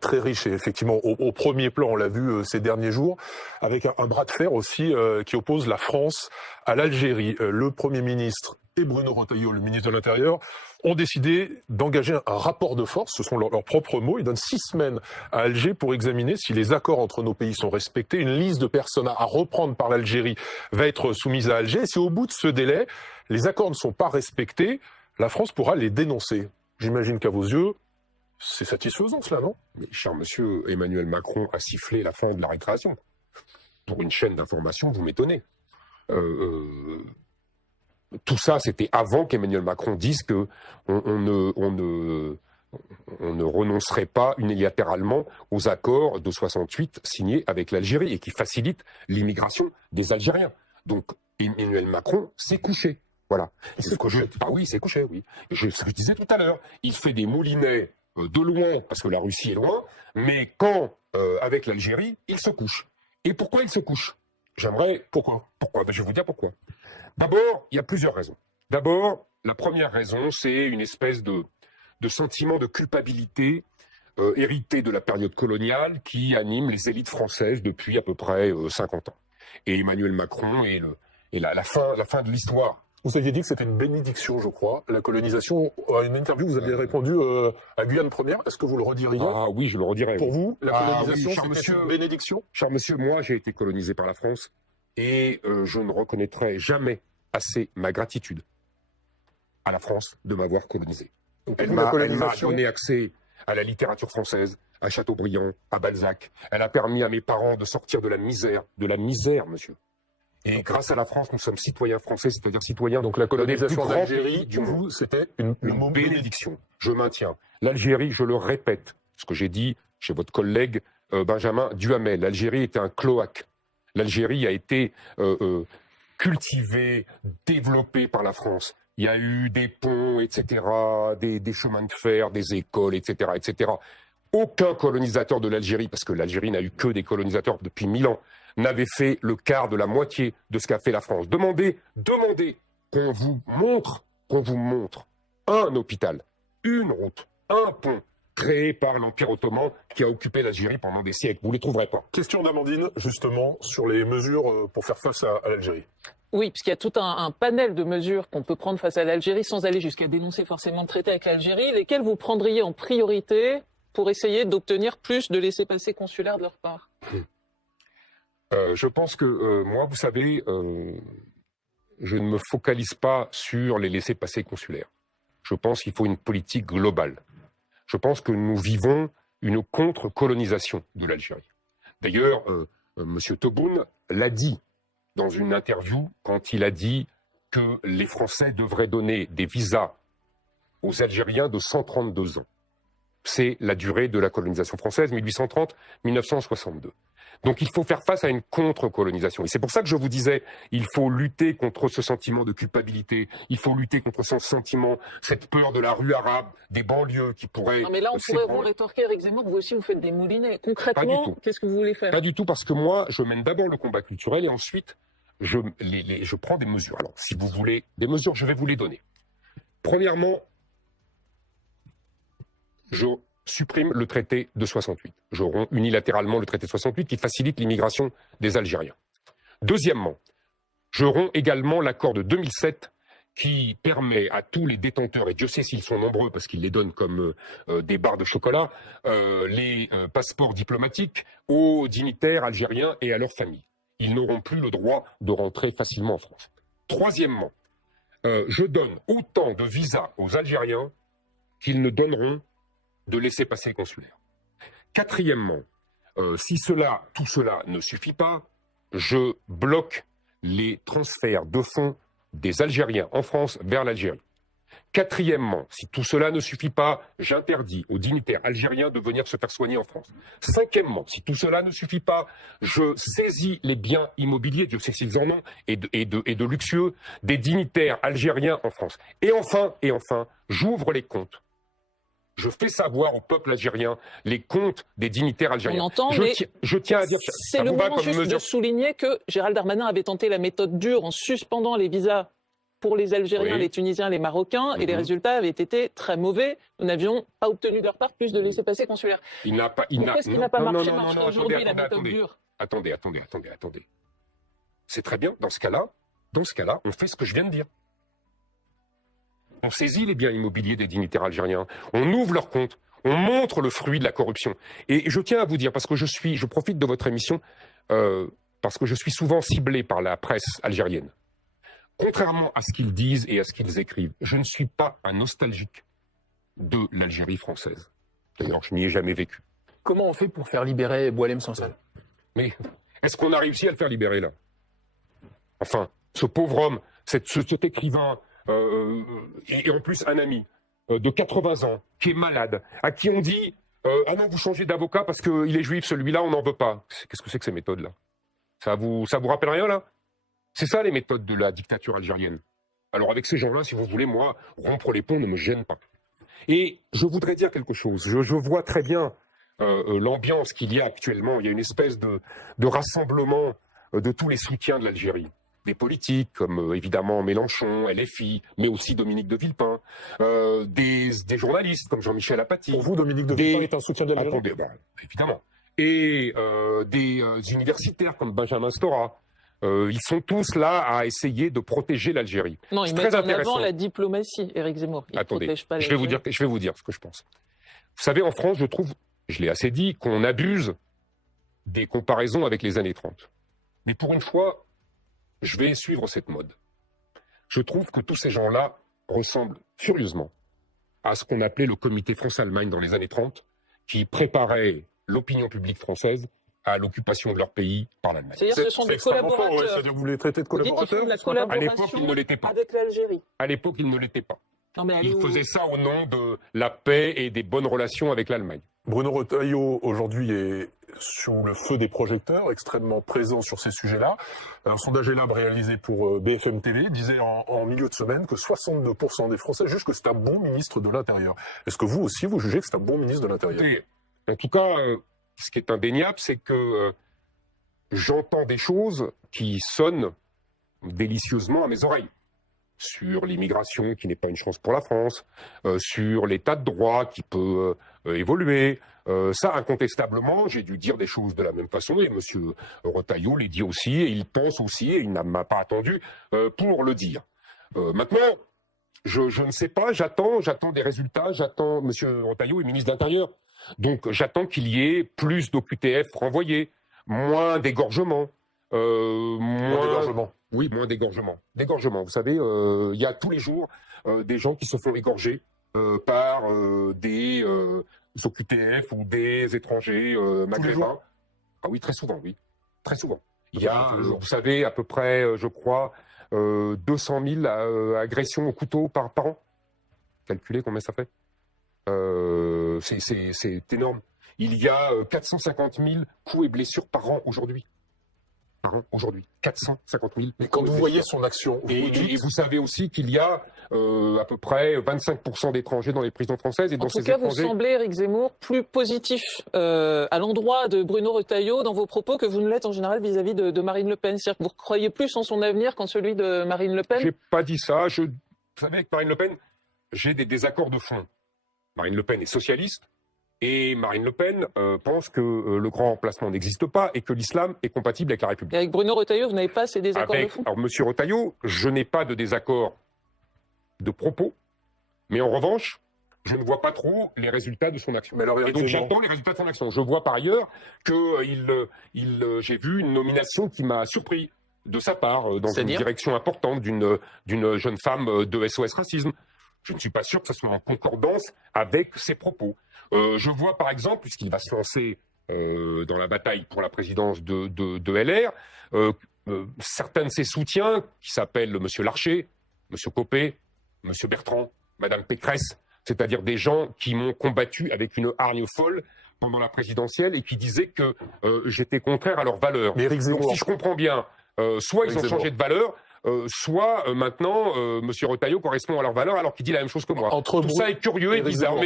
Très riche et effectivement au premier plan, on l'a vu ces derniers jours, avec un bras de fer aussi qui oppose la France à l'Algérie. Le Premier ministre et Bruno Retailleau, le ministre de l'Intérieur, ont décidé d'engager un rapport de force, ce sont leurs propres mots. Ils donnent 6 semaines à Alger pour examiner si les accords entre nos pays sont respectés. Une liste de personnes à reprendre par l'Algérie va être soumise à Alger. Et si au bout de ce délai, les accords ne sont pas respectés, la France pourra les dénoncer. J'imagine qu'à vos yeux, c'est satisfaisant cela, non? Mais cher monsieur, Emmanuel Macron a sifflé la fin de la récréation. Pour une chaîne d'information, vous m'étonnez. Tout ça, c'était avant qu'Emmanuel Macron dise que on ne renoncerait pas unilatéralement aux accords de 68 signés avec l'Algérie et qui facilitent l'immigration des Algériens. Donc Emmanuel Macron s'est couché. Voilà. C'est ce que je... Ah oui, il s'est couché, oui. Ce que je disais tout à l'heure. Il fait des moulinets de loin, parce que la Russie est loin, mais quand, avec l'Algérie, il se couche. Et pourquoi il se couche? J'aimerais... Pourquoi? Ben, je vais vous dire pourquoi. D'abord, il y a plusieurs raisons. D'abord, la première raison, c'est une espèce de sentiment de culpabilité hérité de la période coloniale qui anime les élites françaises depuis à peu près 50 ans. Et Emmanuel Macron est la fin de l'histoire. Vous aviez dit que c'était une bénédiction, je crois, la colonisation. À une interview, vous aviez répondu à Guyane Première. Est-ce que vous le rediriez? Ah oui, je le redirai. Pour vous, la colonisation, oui, c'était une bénédiction? Cher monsieur, moi, j'ai été colonisé par la France et je ne reconnaîtrai jamais assez ma gratitude à la France de m'avoir colonisé. Elle m'a donné accès à la littérature française, à Chateaubriand, à Balzac. Elle a permis à mes parents de sortir de la misère, monsieur. Et grâce à la France, nous sommes citoyens français, c'est-à-dire citoyens. Donc la colonisation d'Algérie, du coup, c'était une bénédiction. Je maintiens. L'Algérie, je le répète, ce que j'ai dit chez votre collègue Benjamin Duhamel, l'Algérie était un cloaque. L'Algérie a été cultivée, développée par la France. Il y a eu des ponts, etc., des chemins de fer, des écoles, etc., etc. Aucun colonisateur de l'Algérie, parce que l'Algérie n'a eu que des colonisateurs depuis 1000 ans, n'avait fait le quart de la moitié de ce qu'a fait la France. Demandez qu'on vous montre un hôpital, une route, un pont créé par l'Empire ottoman qui a occupé l'Algérie pendant des siècles. Vous ne les trouverez pas. Question d'Amandine, justement, sur les mesures pour faire face à l'Algérie. Oui, puisqu'il y a tout un panel de mesures qu'on peut prendre face à l'Algérie sans aller jusqu'à dénoncer forcément le traité avec l'Algérie, lesquelles vous prendriez en priorité pour essayer d'obtenir plus de laissez-passer consulaires de leur part? Je pense que moi, vous savez, je ne me focalise pas sur les laissez-passer consulaires. Je pense qu'il faut une politique globale. Je pense que nous vivons une contre-colonisation de l'Algérie. D'ailleurs, M. Tebboune l'a dit dans une interview quand il a dit que les Français devraient donner des visas aux Algériens de 132 ans. C'est la durée de la colonisation française, 1830-1962. Donc il faut faire face à une contre-colonisation. Et c'est pour ça que je vous disais, il faut lutter contre ce sentiment de culpabilité, il faut lutter contre ce sentiment, cette peur de la rue arabe, des banlieues qui pourraient... Non mais là on pourrait vous rétorquer, Éric Zemmour, vous aussi vous faites des moulinets. Concrètement, qu'est-ce que vous voulez faire? Pas du tout, parce que moi, je mène d'abord le combat culturel et ensuite, je prends des mesures. Alors, si vous voulez des mesures, je vais vous les donner. Premièrement, je supprime le traité de 68. Je romps unilatéralement le traité de 68 qui facilite l'immigration des Algériens. Deuxièmement, je romps également l'accord de 2007 qui permet à tous les détenteurs, et Dieu sait s'ils sont nombreux parce qu'ils les donnent comme des barres de chocolat, les passeports diplomatiques aux dignitaires algériens et à leurs familles. Ils n'auront plus le droit de rentrer facilement en France. Troisièmement, je donne autant de visas aux Algériens qu'ils ne donneront de laissez-passer consulaire. Quatrièmement, si tout cela ne suffit pas, je bloque les transferts de fonds des Algériens en France vers l'Algérie. Quatrièmement, si tout cela ne suffit pas, j'interdis aux dignitaires algériens de venir se faire soigner en France. Cinquièmement, si tout cela ne suffit pas, je saisis les biens immobiliers, Dieu sait s'ils en ont, et de luxueux, des dignitaires algériens en France. Et enfin, j'ouvre les comptes. Je fais savoir au peuple algérien les comptes des dignitaires algériens. On entend, je tiens à dire... C'est le moment juste de souligner que Gérald Darmanin avait tenté la méthode dure en suspendant les visas pour les Algériens, Oui. les Tunisiens, les Marocains, et les résultats avaient été très mauvais. Nous n'avions pas obtenu de leur part plus de laissez-passer consulaires. Il n'a pas... Pourquoi est-ce qu'il n'a pas marché attendez, aujourd'hui la méthode dure? Attendez. C'est très bien. Dans ce cas-là, on fait ce que je viens de dire. On saisit les biens immobiliers des dignitaires algériens. On ouvre leurs comptes. On montre le fruit de la corruption. Et je tiens à vous dire, parce que je profite de votre émission, parce que je suis souvent ciblé par la presse algérienne. Contrairement à ce qu'ils disent et à ce qu'ils écrivent, je ne suis pas un nostalgique de l'Algérie française. D'ailleurs, je n'y ai jamais vécu. Comment on fait pour faire libérer Boualem Sansal? Mais est-ce qu'on a réussi à le faire libérer, là? Enfin, ce pauvre homme, cet écrivain, et en plus un ami de 80 ans, qui est malade, à qui on dit « Ah non, vous changez d'avocat parce qu'il est juif, celui-là, on n'en veut pas. » Qu'est-ce que c'est que ces méthodes-là? Ça vous rappelle rien, là? C'est ça, les méthodes de la dictature algérienne. Alors avec ces gens-là, si vous voulez, moi, rompre les ponts ne me gêne pas. Et je voudrais dire quelque chose. Je vois très bien l'ambiance qu'il y a actuellement. Il y a une espèce de rassemblement de tous les soutiens de l'Algérie. Des politiques comme évidemment Mélenchon, LFI, mais aussi Dominique de Villepin, des journalistes comme Jean-Michel Apathy. Pour vous, Dominique de Villepin est un soutien de l'Algérie? Attendez, évidemment. Et des universitaires comme Benjamin Stora. Ils sont tous là à essayer de protéger l'Algérie. Non, ils mettent en avant la diplomatie, Éric Zemmour. Ils protègent pas je vais vous dire ce que je pense. Vous savez, en France, je trouve, je l'ai assez dit, qu'on abuse des comparaisons avec les années 30. Mais pour une fois, je vais suivre cette mode. Je trouve que tous ces gens-là ressemblent furieusement à ce qu'on appelait le comité France-Allemagne dans les années 30, qui préparait l'opinion publique française à l'occupation de leur pays par l'Allemagne. C'est-à-dire que ce sont des collaborateurs. Ouais, c'est-à-dire que vous les traitez de collaborateurs? À l'époque, ils ne l'étaient pas. Avec l'Algérie. À l'époque, ils ne l'étaient pas. Non, mais Ils faisaient ça au nom de la paix et des bonnes relations avec l'Allemagne. Bruno Retailleau, aujourd'hui, est sous le feu des projecteurs, extrêmement présent sur ces sujets-là. Un sondage Elab réalisé pour BFM TV disait en milieu de semaine que 62% des Français jugent que c'est un bon ministre de l'Intérieur. Est-ce que vous aussi, vous jugez que c'est un bon ministre de l'Intérieur? En tout cas, ce qui est indéniable, c'est que j'entends des choses qui sonnent délicieusement à mes oreilles. Sur l'immigration qui n'est pas une chance pour la France, sur l'état de droit qui peut évoluer. Ça, incontestablement, j'ai dû dire des choses de la même façon, et M. Retailleau les dit aussi, et il pense aussi, et il ne m'a pas attendu pour le dire. Maintenant, je ne sais pas, j'attends des résultats, M. Retailleau est ministre de l'Intérieur, donc j'attends qu'il y ait plus d'OQTF renvoyés, moins d'égorgements, moins d'égorgements. Oui, moins d'égorgements. Dégorgements, vous savez, il y a tous les jours des gens qui se font égorger par des OQTF ou des étrangers maghrébins. Ah oui, très souvent, oui. Très souvent. Il y a, vous savez, à peu près, je crois, 200 000 agressions au couteau par an. Calculez combien ça fait. C'est énorme. Il y a 450 000 coups et blessures par an aujourd'hui. Aujourd'hui, 450 000. Mais quand vous voyez son action... Et vous savez aussi qu'il y a à peu près 25% d'étrangers dans les prisons françaises. Et dans ces étrangers... vous semblez, Éric Zemmour, plus positif à l'endroit de Bruno Retailleau dans vos propos que vous ne l'êtes en général vis-à-vis de Marine Le Pen. C'est-à-dire que vous croyez plus en son avenir qu'en celui de Marine Le Pen? J'ai pas dit ça. Vous savez, avec Marine Le Pen, j'ai des désaccords de fond. Marine Le Pen est socialiste. Et Marine Le Pen pense que le grand remplacement n'existe pas et que l'islam est compatible avec la République. Et avec Bruno Retailleau, vous n'avez pas ces désaccords de fond? Alors, Monsieur Retailleau, je n'ai pas de désaccord de propos, mais en revanche, je ne vois pas trop les résultats de son action. Mais alors, et donc j'attends les résultats de son action. Je vois par ailleurs que j'ai vu une nomination qui m'a surpris de sa part dans une direction importante d'une jeune femme de SOS Racisme. Je ne suis pas sûr que ce soit en concordance avec ses propos. Je vois par exemple, puisqu'il va se lancer dans la bataille pour la présidence de LR, certains de ses soutiens, qui s'appellent M. Larcher, M. Copé, M. Bertrand, Mme Pécresse, c'est-à-dire des gens qui m'ont combattu avec une hargne folle pendant la présidentielle et qui disaient que j'étais contraire à leurs valeurs. Mais Éric Zemmour... Donc si je comprends bien, soit ils ont changé de valeur, soit maintenant, M. Retailleau correspond à leurs valeurs alors qu'il dit la même chose que moi. Tout ça est curieux et bizarre,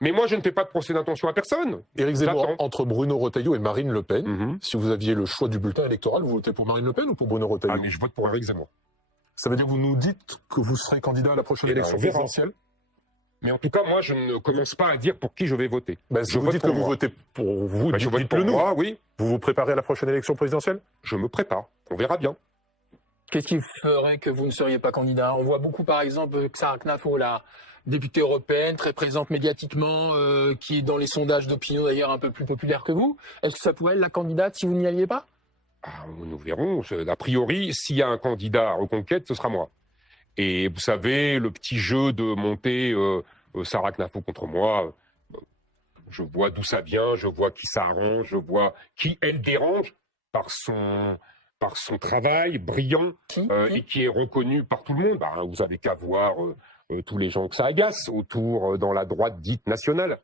mais moi je ne fais pas de procès d'intention à personne. Éric Zemmour, entre Bruno Retailleau et Marine Le Pen, si vous aviez le choix du bulletin électoral, vous votez pour Marine Le Pen ou pour Bruno Retailleau? Ah mais je vote pour Éric Zemmour. Ça veut dire que vous nous dites que vous serez candidat à la prochaine Eh bien, élection on verra. présidentielle? Mais en tout cas, moi, je ne commence pas à dire pour qui je vais voter. Ben, si Je vous vote dites que pour vous moi. votez pour vous, Je vote pour dites-le nous. moi, oui. Vous vous préparez à la prochaine élection présidentielle? Je me prépare. On verra bien. Qu'est-ce qui ferait que vous ne seriez pas candidat? On voit beaucoup, par exemple, Xara Knafo, la députée européenne, très présente médiatiquement, qui est dans les sondages d'opinion d'ailleurs un peu plus populaire que vous. Est-ce que ça pourrait être la candidate si vous n'y alliez pas? Ah, nous verrons. A priori, s'il y a un candidat à Reconquête, ce sera moi. Et vous savez, le petit jeu de monter Sarah Knafo contre moi, je vois d'où ça vient, je vois qui ça arrange, je vois qui elle dérange par son travail brillant et qui est reconnu par tout le monde. Bah, vous avez qu'à voir tous les gens que ça agace autour dans la droite dite nationale.